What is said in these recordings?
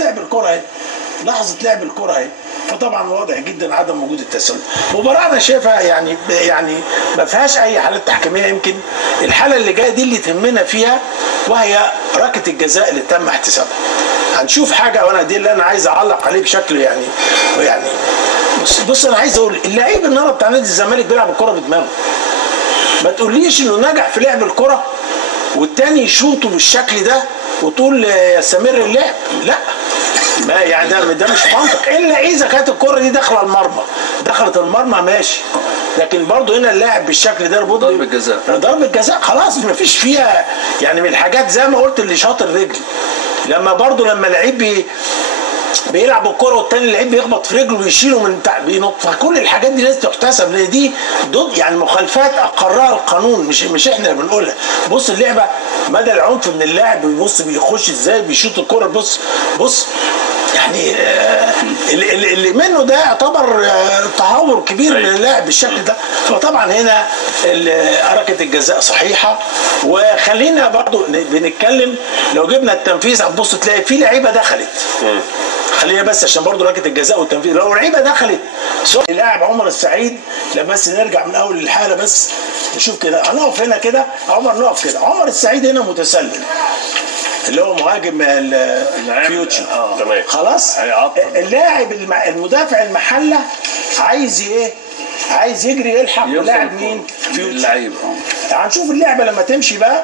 لعب الكرة اهي، لحظة لعب الكرة اهي، فطبعا واضح جدا عدم وجود التسلل. مباراة انا شايفها يعني ما فيهاش اي حالات تحكيمية. يمكن الحالة اللي جاية دي اللي تهمنا فيها، وهي ركلة الجزاء اللي تم احتسابها. هنشوف حاجة، وانا دي اللي انا عايز اعلق عليه بشكل يعني بص انا عايز اقول اللعيب النهارده بتاع نادي الزمالك بيلعب الكرة بدماغه. ما تقوليش انه نجح في لعب الكرة والتاني يشوطه بالشكل ده وتقول يستمر اللعب. لا، ما يعني ده مش منطق، الا اذا كانت الكره دي داخله المرمى. دخلت المرمى ماشي، لكن برضه هنا اللاعب بالشكل ده ضربة جزاء، ضربة جزاء خلاص، ما فيش فيها يعني من الحاجات زي ما قلت اللي شاط الرجل. لما لعيب بيلعب الكرة والتاني اللعيب بيخبط في رجله ويشيله من تحت بينط، فكل الحاجات دي لازم تحتسب، لان دي ضد يعني مخالفات اقرها القانون، مش احنا اللي بنقولها. بص اللعبه مدى العنف من اللاعب، بيبص بيخش ازاي بيشوط الكرة، بص يعني اللي منه ده يعتبر تهور كبير من اللاعب بالشكل ده. فطبعا هنا حركه الجزاء صحيحه. وخلينا برضو بنتكلم، لو جبنا التنفيذ هتبص تلاقي في لعيبه دخلت. خلينا بس عشان برضو ركله الجزاء والتنفيذ، لو لعيبه دخلت سواء اللاعب عمر السعيد، لما بس نرجع من اول الحاله بس نشوف كده، هنقف هنا كده عمر، نقف كده. عمر السعيد هنا متسلل، اللي هو مهاجم فيوتشر. خلاص اللاعب المدافع المحله عايز ايه؟ عايز يجري يلحق لاعب مين؟ فيوتشر. اللعيب هنشوف اللعبه لما تمشي بقى.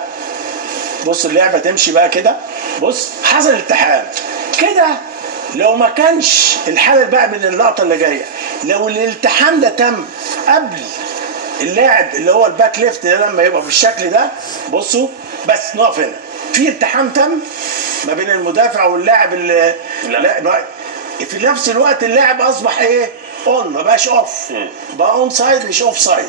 بص اللعبه تمشي بقى كده، بص حصل التحام كده. لو ما كانش الحاله بقى من اللقطه اللي جايه، لو الالتحام ده تم قبل اللاعب اللي هو الباك ليفت ده لما يبقى بالشكل ده، بصوا بس نقف هنا، في التحام تم ما بين المدافع واللاعب اللي لا في نفس الوقت اللاعب اصبح ايه؟ اون، ما بقاش اوف، بقى اون سايد مش اوف سايد،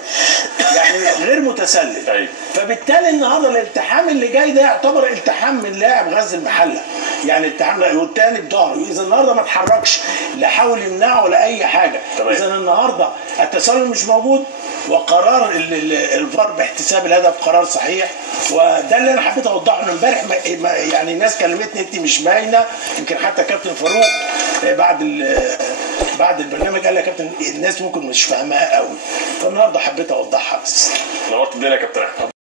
يعني غير متسلل. فبالتالي النهارده الالتحام اللي جاي ده يعتبر التحام من لاعب غزل المحله، يعني التحام والتاني بظهره. اذا النهارده ما اتحركش، لا حاول يمنعه ولا اي حاجه. اذا النهارده التسلل مش موجود، وقرار الفار باحتساب الهدف قرار صحيح. وده اللي انا حبيت اوضحه من امبارح. يعني الناس كلمتني انت مش باينه، يمكن حتى كابتن فاروق بعد البرنامج قال لي يا كابتن الناس ممكن مش فاهماها قوي، فالنهارده حبيت اوضحها بس. نورت الدنيا يا كابتن احمد.